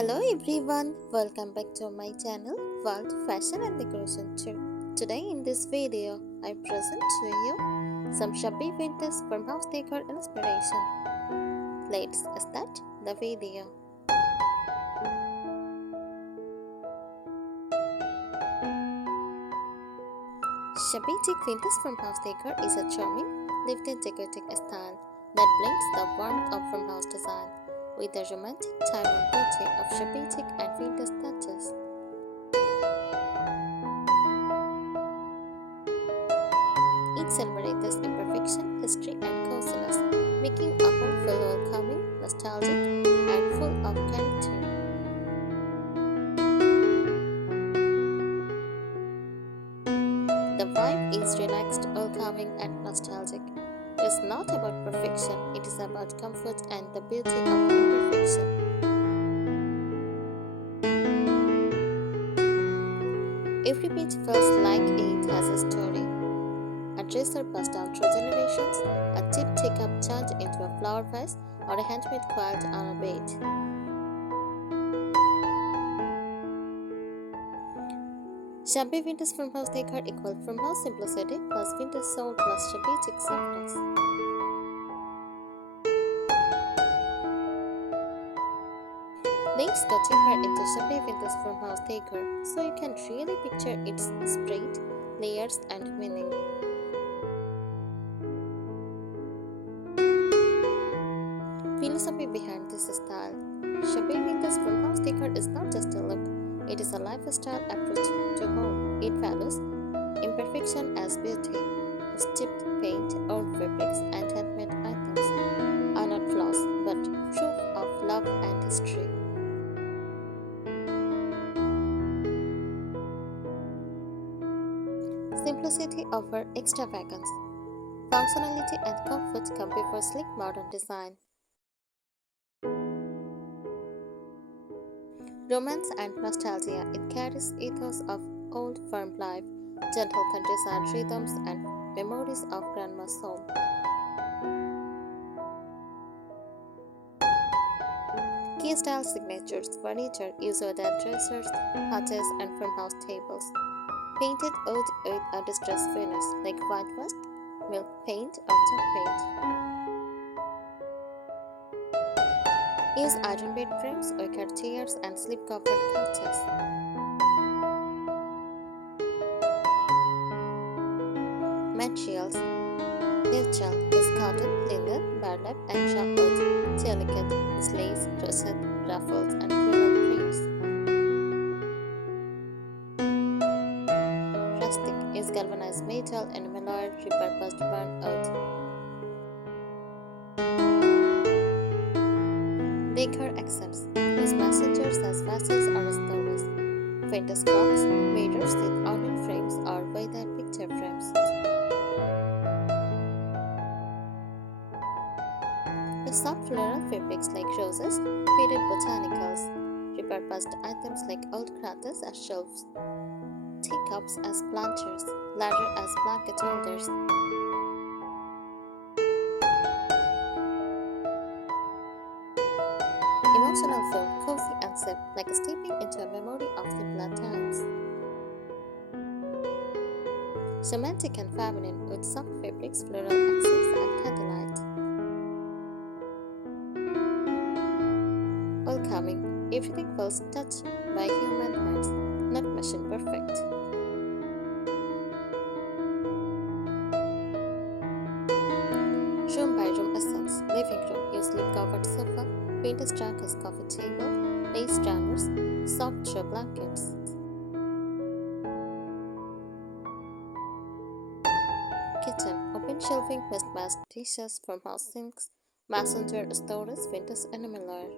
Hello everyone, welcome back to my channel World Fashion and Decoration Tour. Today in this video, I present to you some shabby vintage farmhouse decor inspiration. Let's start the video. Shabby Chic vintage farmhouse decor is a charming, lifted decorative style that blends the warmth of farmhouse design with the romantic time-worn beauty of shabby chic and vintage touches. It celebrates imperfection, history, and coziness, making a home feel welcoming, nostalgic, and full of character. The vibe is relaxed, welcoming, and nostalgic. It is not about perfection, it is about comfort and the beauty of imperfection. Every page feels like it has a story. A dresser passed down through generations, a cheap teacup turned into a flower vase, or a handmade quilt on a bed. Shabby vintage farmhouse decor equal farmhouse simplicity plus vintage soul plus shabby chic softness. Let's go deeper into shabby vintage farmhouse decor so you can really picture its spirit, layers, and meaning. Philosophy behind this style. Shabby vintage farmhouse decor is not just a look, it is a lifestyle approach to home. It values imperfection as beauty. Chipped paint, old fabrics, and handmade items are not flaws but proof of love and history. Simplicity over extravagance. Functionality and comfort come before sleek modern design. Romance and nostalgia. It carries ethos of old farm life, gentle countryside rhythms, and memories of grandma's home. Key style signatures. Furniture used as dressers, hutches, and farmhouse tables. Painted wood with a distressed finish like whitewash, milk paint, or chalk paint. Use iron bed frames, wicker chairs, and slip-covered couches. Materials. Neutral is cotton, linen, burlap, and chocolate. Delicate is lace, crochet, ruffles, and floral prints. Rustic is galvanized metal and malloy repurposed burnt wood. Decor accents. Use messengers as vases or stories. Vintage clocks, mirrors with ornate frames or weathered picture frames. The soft floral fabrics like roses, faded botanicals, repurposed items like old crosses as shelves, teacups as planters, ladder as blanket holders. Emotional feel, cozy and safe, like stepping into a memory of simpler times. Romantic and feminine with soft fabrics, floral accents, and candlelight. Welcoming, everything feels touched by human hands, not machine perfect. Room by room essence, living room, use slip-covered sofa, painted trunk as coffee table, lace runners, soft throw blankets. Kitchen, open shelving, mismatched dishes, farmhouse sinks, messenger storage, vintage enamelware.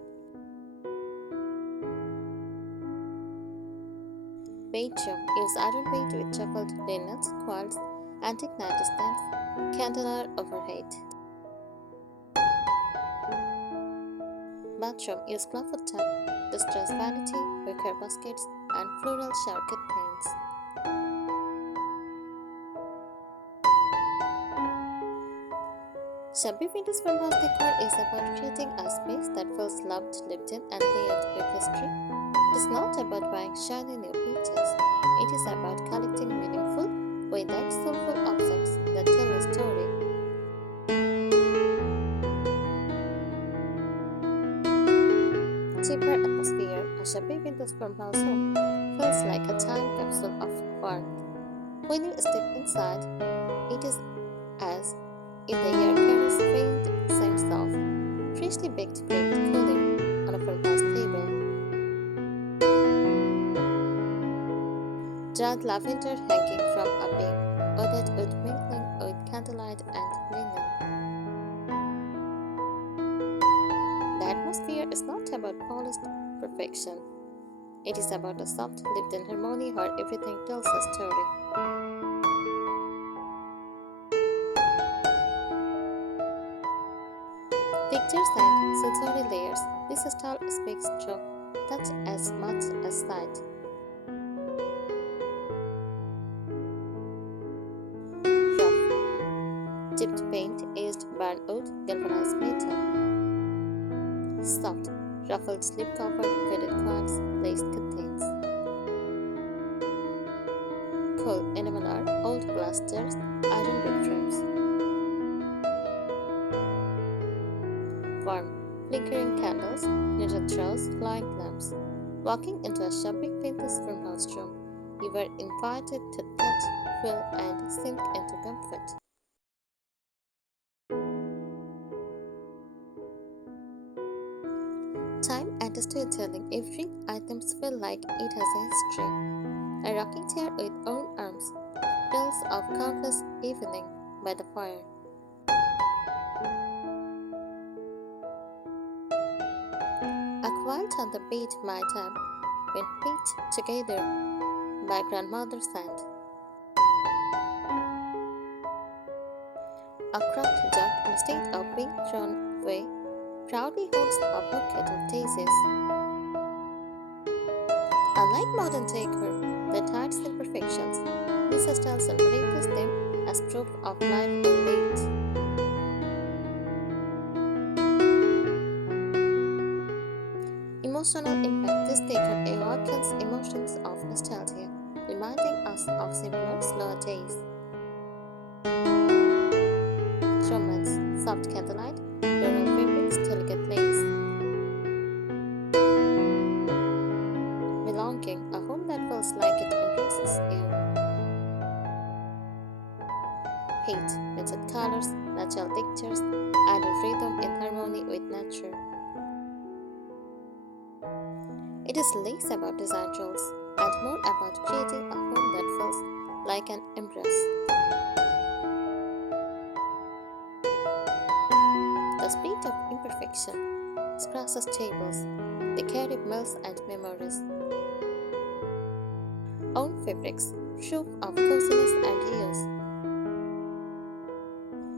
Bedroom, use iron weight with shuffled linens, quilts, antique nightstands, candelier overhead. Bathroom, use cloth tub, distressed vanity, wicker baskets, and floral shower curtains. Shabby Windows Farmhouse Decor is about creating a space that feels loved, lived in, and layered with history. It is not about buying shiny new pieces. It is about collecting meaningful, without soulful objects that tell a story. Cheaper atmosphere, a Shabby Windows Farmhouse home feels like a time capsule of warmth. When you step inside, it is as if the air carries faint scents of freshly baked bread cooling on a farmhouse table. Dried lavender hanging from a beam, odoured wood mingling with candlelight and linen. The atmosphere is not about polished perfection. It is about a soft, lived-in harmony where everything tells a story. Pictures and sensory layers. This style speaks through touch as much as sight. Rough. Chipped paint, aged barnwood, galvanized metal. Soft. Ruffled slip-covered faded quartz, laced curtains. Cool. Enamel art, old glass jars, iron rib frames. Warm. Flickering candles, knitted throws, glowing lamps. Walking into a shabby vintage farmhouse room, you were invited to touch, feel, and sink into comfort. Time and storytelling. Every item feels like it has a history. A rocking chair with own arms tells of countless evenings by the fire. A quilt on the bed my time when pieced together by grandmother's hand. A cropped jug, instead of being thrown away, proudly holds a bucket of daisies. Unlike modern decor that hides imperfections, this style celebrates them as proof of life elite. Emotional impact. This decor awakens emotions of nostalgia, reminding us of simpler, slower days. Romance. Soft candlelight, floral fabrics, delicate lace. Belonging. A home that feels like it embraces you. Paint. Muted colors, natural textures, and a rhythm in harmony with nature. It is less about design rules and more about creating a home that feels like an embrace. The spirit of imperfection crosses tables. They carry meals and memories. Own fabrics, proof of coziness and use.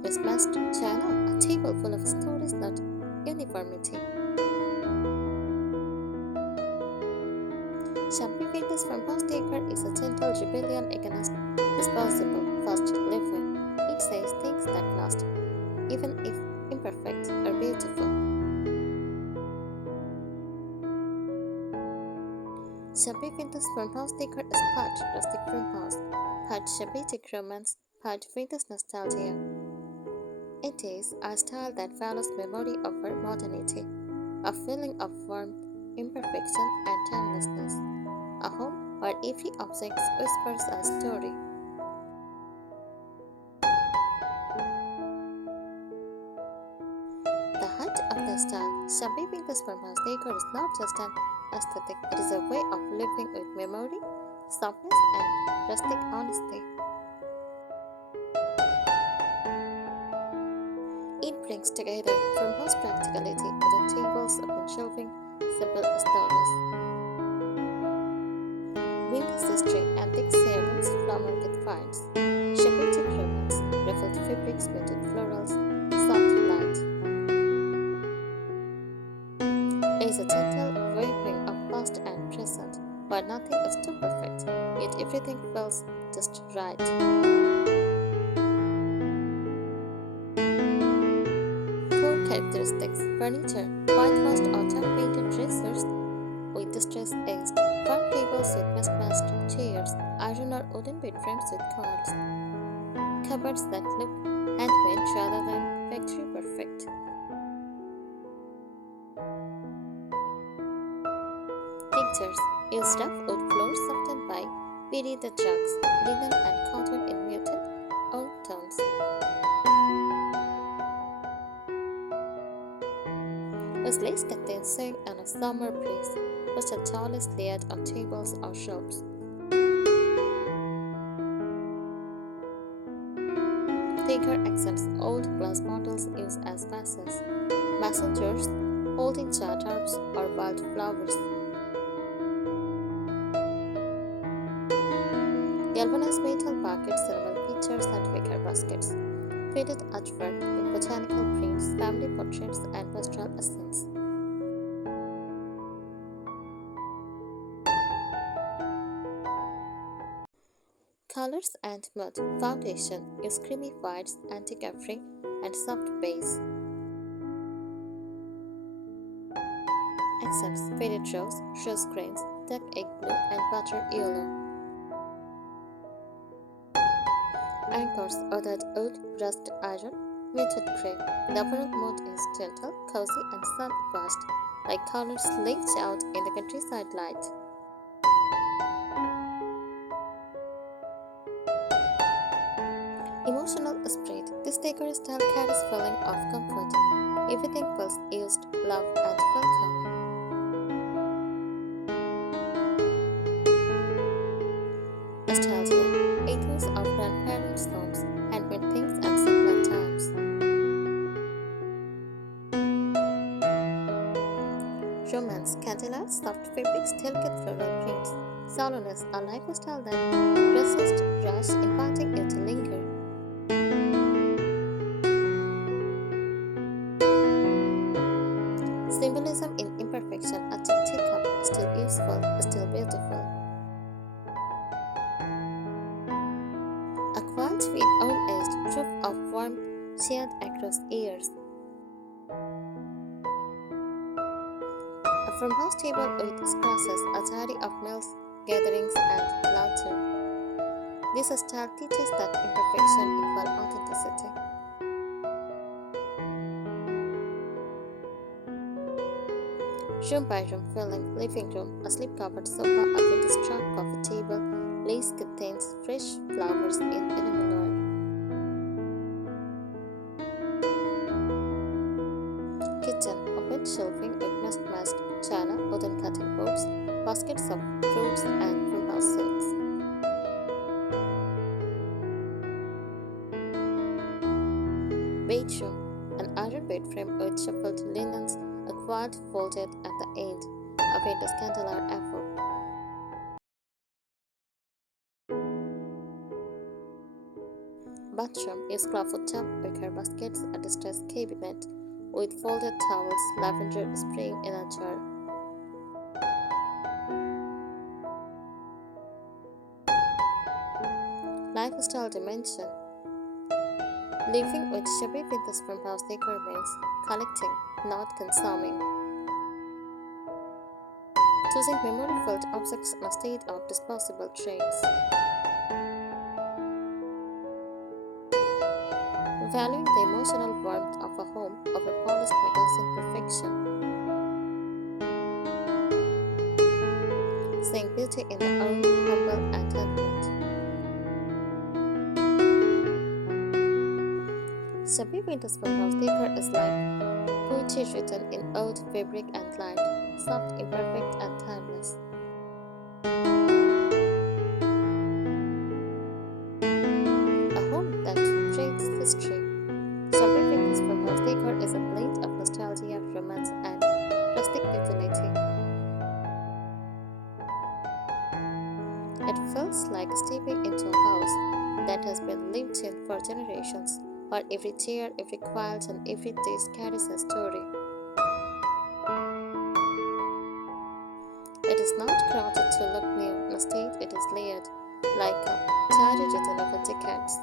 Mismatched china, a table full of stories, not uniformity. Shabby Vintage Farmhouse Decor is a gentle rebellion against disposable, fast living. It says things that last, even if imperfect or beautiful. Shabby Vintage Farmhouse Decor is part rustic farmhouse, part Shabby Chic romance, part vintage nostalgia. It is a style that values memory over modernity, a feeling of warmth, imperfection, and timelessness. A home where every object whispers a story. The heart of the style, Shabby Vintage Farmhouse Decor is not just an aesthetic, it is a way of living with memory, softness, and rustic honesty. It brings together farmhouse practicality with tables, open shelving, simple stories. Vintage history, antiques, heirlooms, flower market finds, Shabby Chic romance, ruffled fabrics, muted florals, soft light. It is a gentle weaving of past and present, where nothing is too perfect, yet everything feels just right. characteristics: furniture, whitewashed or top-painted dressers with distress-aged, farm tables with mismatched chairs, iron or wooden bed frames with coils, cupboards that look handmade rather than factory perfect. Textures: use rough wood floors softened by period rugs, linen and cotton in muted old tones. Use lace curtains sewing on a summer breeze, which are tallest layered on tables or shelves. Decor accents: old glass bottles used as vases, mason jars holding jar tops or wild flowers. Galvanized metal buckets, cinnamon pitchers, and wicker baskets. Faded artwork in botanical prints, family portraits, and pastoral essence. Colors and mood. Foundation: use creamy whites, anti-gaffery, and soft base. Accents: faded rose, rose grains, dark egg blue, and butter yellow. Anchors: ordered wood, rust iron, muted gray. The overall mood is gentle, cozy, and sun-washed, like colors laid out in the countryside light. Emotional spread. This decor style carries feeling of comfort. Everything feels used, loved, and welcoming. Nostalgia. Echoes of grandparents' homes, handmade things, and simpler times. Romance. Candlelight, soft fabrics, delicate floral prints. Saloness, a lifestyle that resists rush, inviting you to linger. Symbolism in imperfection. A teacup, still useful, still beautiful. A quiet sweet own-aged proof of warmth shared across years. A farmhouse table with crosses, a diary of meals, gatherings, and laughter. This style teaches that imperfection equals authenticity. Room by room filling, living room, a slip-covered sofa, a vintage truck, coffee table, lace curtains, fresh flowers in enamel. Kitchen, open shelving with mismatched china, wooden cutting boards, baskets of fruits, and farmhouse silks. Bedroom, an iron bed frame with shuffled linens, a quiet folded at the end, a window candlelight effort. Bathroom is clawfoot tub, wicker baskets, a distressed cabinet with folded towels, lavender spraying in a jar. Lifestyle dimension. Living with Shabby Chic farmhouse decor means collecting, not consuming. Choosing memory-filled objects instead of disposable trays. Valuing the emotional warmth of a home over polished magazine perfection. Seeing beauty in the own, humble, and handmade. Shabby Winter's farmhouse decor is like poetry written in old fabric and light, soft, imperfect, and timeless. A home that breathes history. Shabby Winter's farmhouse decor is a blend of nostalgia, romance, and rustic utility. It feels like stepping into a house that has been lived in for generations, where every chair, every quilt, and every dish carries a story. It is not crafted to look new, instead it is layered, like a diary written over decades.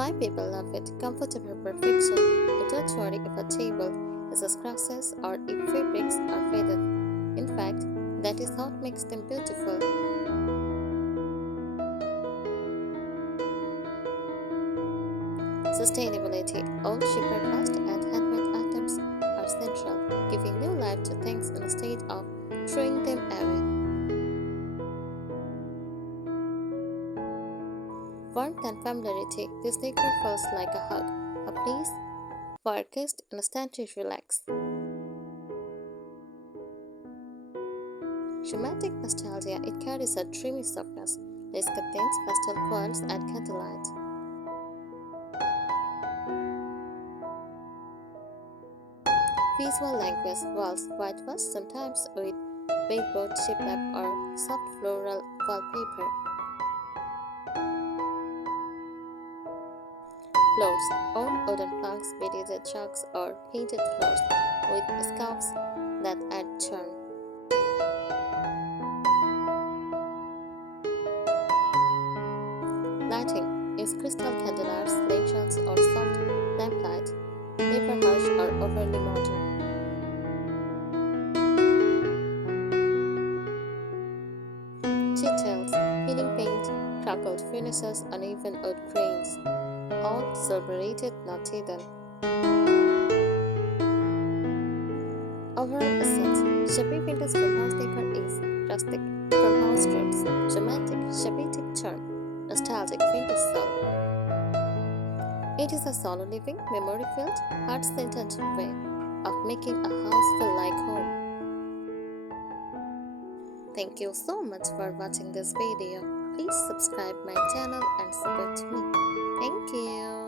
Why people love it? Comfortable perfection. You don't worry if a table is scratches or if fabrics are faded. In fact, that is what makes them beautiful. Sustainability. All cheaper, and handmade items are central, giving new life to things instead of throwing them away. Warmth and familiarity. This decor feels like a hug, a place where guests instantly relax. Romantic nostalgia. It carries a dreamy softness. Lace curtains, pastel quilts, and candlelight. Visual language. Walls whitewashed, sometimes with baseboard shiplap or soft floral wallpaper. Floors. Old wooden planks, beaded chalks, or painted floors with scarves that add charm. Lighting. Use crystal candelabras, lanterns, or soft lamplight. Never harsh or overly modern. Details. Peeling paint, crackled finishes, uneven wood grains. All celebrated, not hidden. Overall essence. Shabby Vintage Farmhouse Decor is rustic, farmhouse roots, dramatic, shabby charm, nostalgic vintage soul. It is a solo living, memory filled, heart centered way of making a house feel like home. Thank you so much for watching this video. Please subscribe my channel and support me. Thank you.